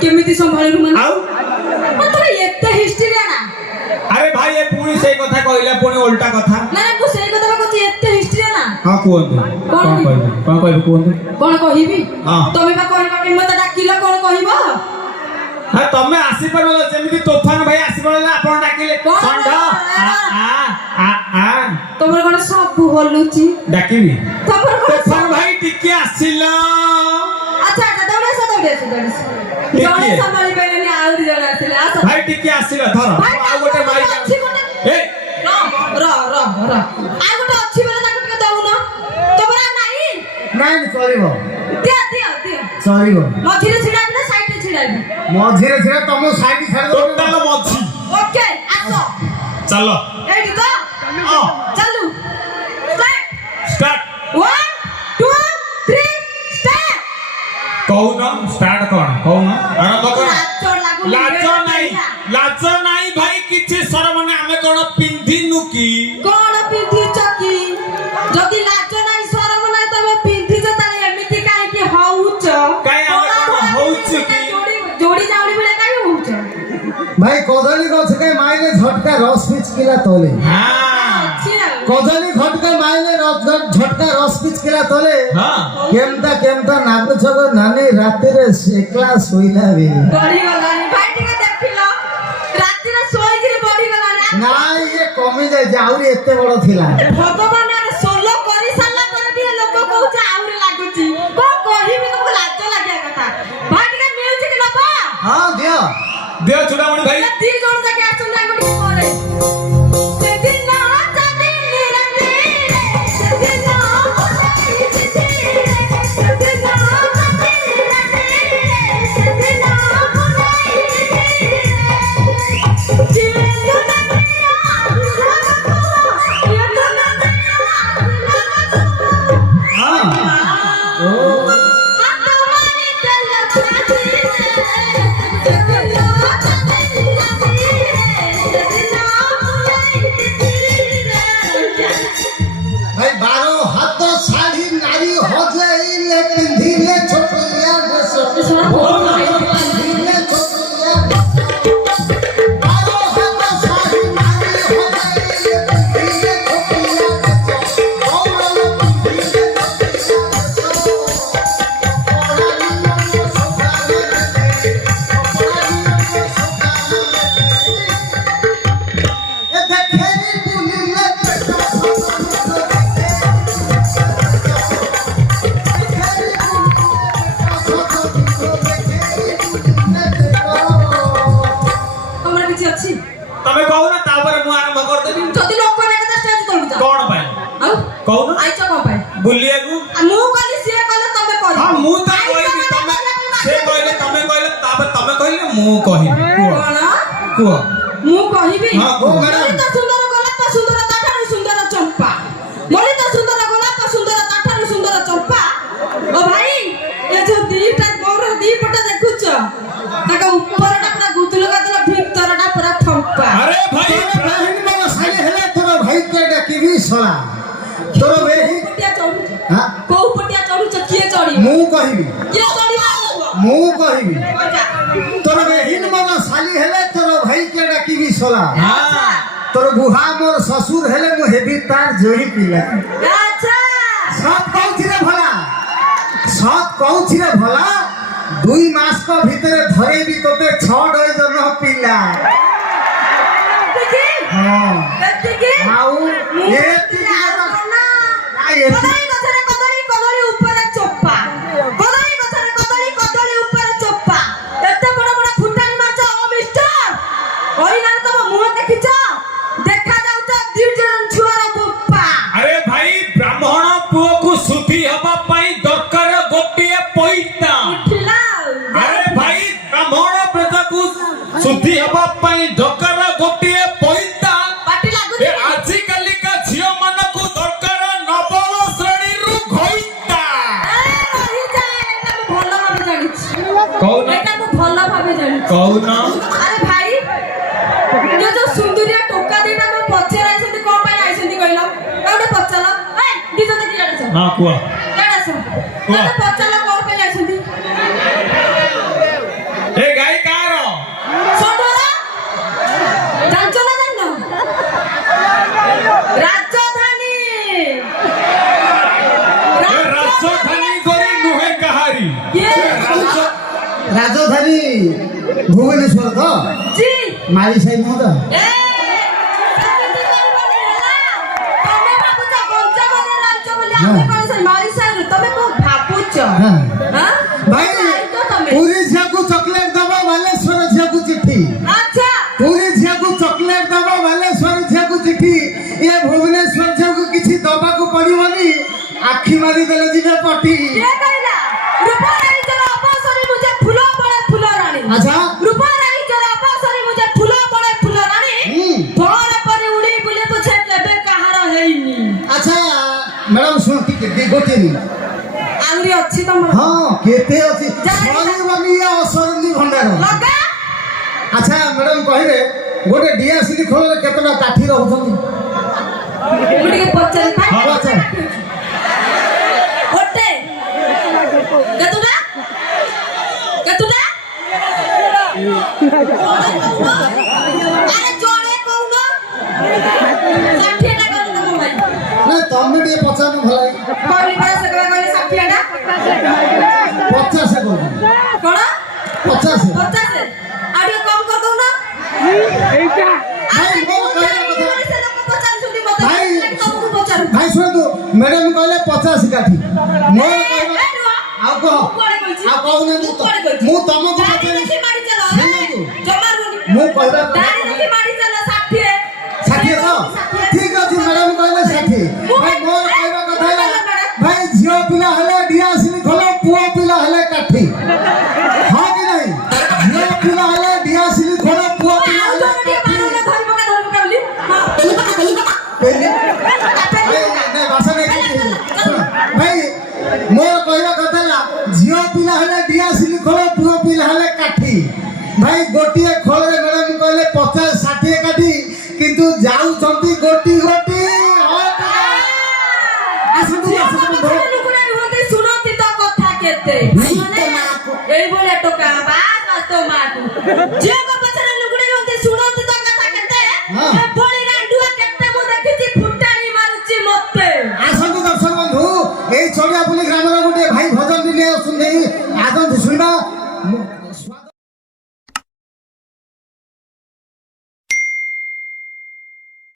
केमिति संभाळू मन मन तो एते हिस्ट्री ना। अरे भाई ये पूरी सही कथा कहला पुणी उल्टा कथा ना तू सही कथा कहती एते हिस्ट्री ना। हां कोन कोन कहिबी तमे बा कहबा कि मते डाकिला कोन कहिबो। हां तमे आसी परलो जेमिति तूफान भाई आसी परलो आपण डाकिले संड आ तमर कोन सब हलुची डाकिबी तमर तूफान भाई टिके आसिला। अच्छा दौड़े जणे संभाळी बेनी आउरी जण आसिले आसा भाई टिके आसिला धर आ गोटे मारी ए र आ गोटे अछि बेले ताको टिके दउनो तमरा नाही चलिबो दिया चलिबो मझिरे छिडाबी ना साइड रे छिडाबी मझिरे छिडा तमो साइड छाड़ दो टोटल मझी ओके आसो चलो एडी तो चलू स्टार्ट 1 2 3 स्टार्ट कहून स्टार्ट कोन कहून आरंभ कर लाज नाही भाई किछि सरमने आमे कोन पिंधिनु की कोन पिंधि चकी जदी लाज नाही सरम नाही तमे पिंधि ज ताले एमिति काहे कि होउच काहे आमे कोन होउच की जोड़ी जावली बेले काहे होउच भाई कदली गछ के माइने झटका रस पिच किला तोले। हां कदली झटका माइने झटका रस पिच किला तोले। हां केमता नागु छगो नानी राती रे एकला सोइला बे बड़ी गलानी भाई टिके देखिलो राती रे सोई गिरी बड़ी गलानी ना ये कमी जाय जाउरी एते बड़ थिला भगवान रे सोलो करी साला पर भी लोक कहू आउरी लागुची को कहिबी तुमको लाज लागे कथा भाई टिके म्यूजिक लबा। हां दियो चुड़ामणि भाई ती जोड़ जाके आसन लागो टिके करे से दिन ना जाने निरंगे से दिन ना भाई 12 हाथ साड़ी नारी हो जाइले पिंधिले छोटिया ड्रेस पिंधिले छोटिया 12 हाथ साड़ी नारी हो जाइले पिंधिले छोटिया ड्रेस औरल पिंधिले तमे कहू ना तापर मु आरंभ कर देबी जदी लोक रे कथा स्टेज करबी जा कोन भाई आ कहू ना आइछ कोन भाई बुलिया को मु कहली से कहले तमे करी हां मु त कहली तमे से कहले तमे कहले तापर तमे कहले मु कहिबी को मु कहिबी हां को मोरी त सुंदर गोलाप सुंदर काठार सुंदर चंपा मोरी त सुंदर गोलाप सुंदर काठार सुंदर चंपा ओ भाई ए जो दीटा मोर दी पटा देखुछ ताका ऊपरटा पूरा गुतल गातल भीतरटा पूरा ठंपा। अरे भाई बहन मन साले हेले तोर भाई के डाकिबी सला तोर बेही पटिया चढ़ू हां को पटिया चढ़ू किए चढ़ी मु कहिबी किए चढ़ी मारबो मु कहिबी तोर बेहिन मन साली हेले तोर भाई के डाकिबी सला हां तोर बुहा मोर ससुर हेले मु हेबी तार जोही पिला अच्छा सब कहउछि रे भला 2 मास को भीतर धरे भी तोते 6 डजन पिला देखी हां देखी आउ ये कदली गछरे कदली ऊपर चोप्पा कदली गछरे कदली ऊपर चोप्पा एते बड़ बड़ फुटानी माछ ओ मिस्टर ओइ ना तम मुंह देखिछ देखा जाउछ 2 जन छुआर बोप्पा। अरे भाई ब्राह्मण पुओ को सुधी हबा पई दरकार गोटिए पइता उठिला अरे भाई ब्राह्मण प्रजा को सुधी हबा पई दरकार गोटिए पइता पाटी लागु ए आजि काली का झियो मन ହଁ କୁହ କେଡା ସୁ ମତେ ପଚାରିଲ କୋଉ ପାଇଁ ଯାଇଛନ୍ତି ଏ ଗାଈ କାହାର ଷଣ୍ଢର ଜାଣିଛ ନା ଜାଣିନ ରାଜଧାନୀ ରାଜଧାନୀ କରି ନୁହେଁ କାହାରି କିଏ ରାଜଧାନୀ ଭୁବନେଶ୍ୱର ତ ଜି ମାଳି ସାହି ନୁହଁ ତ ଏ ସେମିତି କରିବନି ହେଲା ତମେ ଭାବୁଛ ଗଞ୍ଜାମରେ ରାଜ୍ୟ ବୋଲି ଆମେ କଣ ସେ ମାଳି ସାହିରୁ ତମେ କଣ ଭାବୁଛ ହଁ। ହାଁ ଭାଇ ତ ତମେ ପୁରୀ ଝିଅକୁ ଚକଲେଟ ଦବ ବାଲେଶ୍ୱର ଝିଅକୁ ଚିଠି ଆଚ୍ଛା ପୁରୀ ଝିଅକୁ ଚକଲେଟ ଦବ ବାଲେଶ୍ୱର ଝିଅକୁ ଚିଠି ଏ ଭୁବନେଶ୍ୱର ଝିଅକୁ କିଛି ଦବାକୁ ପଡିବନି ଆଖି ମାରିଦେଲେ ଯିବେ ପଟି କିଏ କହିଲା ରୂପରାଣୀର ଅବସରୀ ମୁझे ଫୁଲ ବଳେ ଫୁଲ ରାଣୀ ଆଚ୍ଛା ରୂପରାଣୀର ଅବସରୀ ମୁझे ଫୁଲ ବଳେ ଫୁଲ ରାଣୀ ଭୋର ପରେ ଉଡି ବୁଲି ପୁଛେ କେବେ କାହାର ହେଇନି ଆଚ୍ଛା ମ୍ୟାଡାମ ଶୁଣ ଟିକେ ଗୋଟିଏ ମିନିଟ୍ ଆହୁରି ଅଛି ତମର ହଁ କେତେ ଅଛି ସରିବନି ଏ ଅସରନ୍ତି ଭଣ୍ଡାର ଲଗା ଆଚ୍ଛା ମ୍ୟାଡାମ କହିବେ ଗୋଟେ ଡିଆସିଲି ଖୋଳରେ କେତେଟା କାଠି ରହୁଛନ୍ତି ମୁଁ ଟିକେ ପଚାରି ହଁ ଆଚ୍ଛା ଗୋଟେ କେତୁଟା କେତୁଟା ଆରେ ଜଣେ କହୁନ 60 ଟା କରି ତମ ଭାଇ ନା ତମେ ଟିକେ ପଚାରୁନ ଭଲ ଲାଗେ କହିଲି ପରା ସେ କହିଲେ 60 ଟା 50 କହୁଛନ୍ତି କଣ 50 50 ଆଉ ଟିକେ କମ କରି ଦଉନ ଭାଇ ମୋ କହିବା କଥା ସେ ଲୋକ ପଚାରୁଛନ୍ତି ମତେ ଭାଇ ତମକୁ ପଚାରୁ ଭାଇ ଶୁଣନ୍ତୁ ମ୍ୟାଡାମ କହିଲେ 50 କାଠି ମୋ କହିବା ଆଉ କହ ଆଉ କହୁନାହାନ୍ତି ତ ମୁଁ ତମକୁ ପଚାରି ଶୁଣନ୍ତୁ ମୁଁ କହିବା ଷାଠିଏ ତ ଠିକ ଅଛି ମ୍ୟାଡାମ କହିଲେ 60 ଭାଇ ମୋର କହିବା କଥା ହେଲା ଭାଇ ଝିଅ ପିଲା ହେଲେ ଡିଆସିଲି ଖୋଲ ପୁଅ ପିଲା ହେଲେ କାଠି ହଁ କି ନାହିଁ ଝିଅ ପିଲା ହେଲେ ଡିଆସିଲି ଖୋଲ ପୁଅ ପିଲା ହେଲେ କାଠି ଭାଇ ମୋର କହିବା କଥା ହେଲା ଝିଅ ପିଲା ହେଲେ ଡିଆସିଲି ଖୋଳ ପୁଅ ପିଲା ହେଲେ କାଠି ଭାଇ ଗୋଟିଏ ଖୋଳରେ ମ୍ୟାଡାମ କହିଲେ 50-60 କାଠି କିନ୍ତୁ ଯାଉଛନ୍ତି ଗୋଟି ଗୋଟି ଶୁଣନ୍ତି ତ କଥା କେତେ এইভଳିଆ ଟୋକା ଝିଅଙ୍କ ପଛରେ ଲୁଗୁଡି ହୁଅନ୍ତି ଶୁଣନ୍ତି ତ କଥା କେତେ ଏଭଳି ରାଣ୍ଡୁଆ କେତେ ମୁଁ ଦେଖିଛି ଫୁଟାଣି ମାରୁଛି ମତେ ଆସନ୍ତୁ ଦର୍ଶକ ବନ୍ଧୁ ଏଇ ଛଡ଼ିଆ ପୁଲି ଗ୍ରାମର ଗୋଟିଏ ଭାଇ ଭଜନ ନେଇ ଆସୁଛନ୍ତି ଆସନ୍ତୁ ଶୁଣିବା